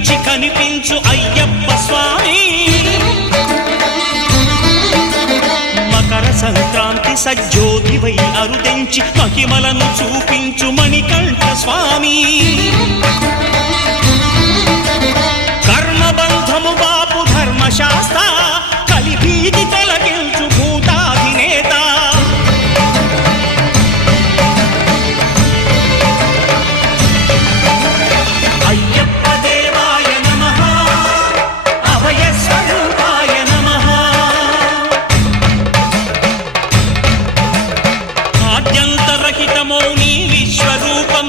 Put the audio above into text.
కనిపించి కనిపించు అయ్యప్ప స్వామి. మకర సంక్రాంతి సజ్జోతివై అరుదెంచి మహిమలను చూపించు మణికంఠ స్వామి. కర్మబంధము బాపు ధర్మశాస్త్ర కలిభీతి తొలగించు భూతాధినేత. అయ్యప్ప దేవాయ నమః, అభయ స్వరూపాయ నమః. ఆద్యంతరహితమౌ నీ విశ్వరూపం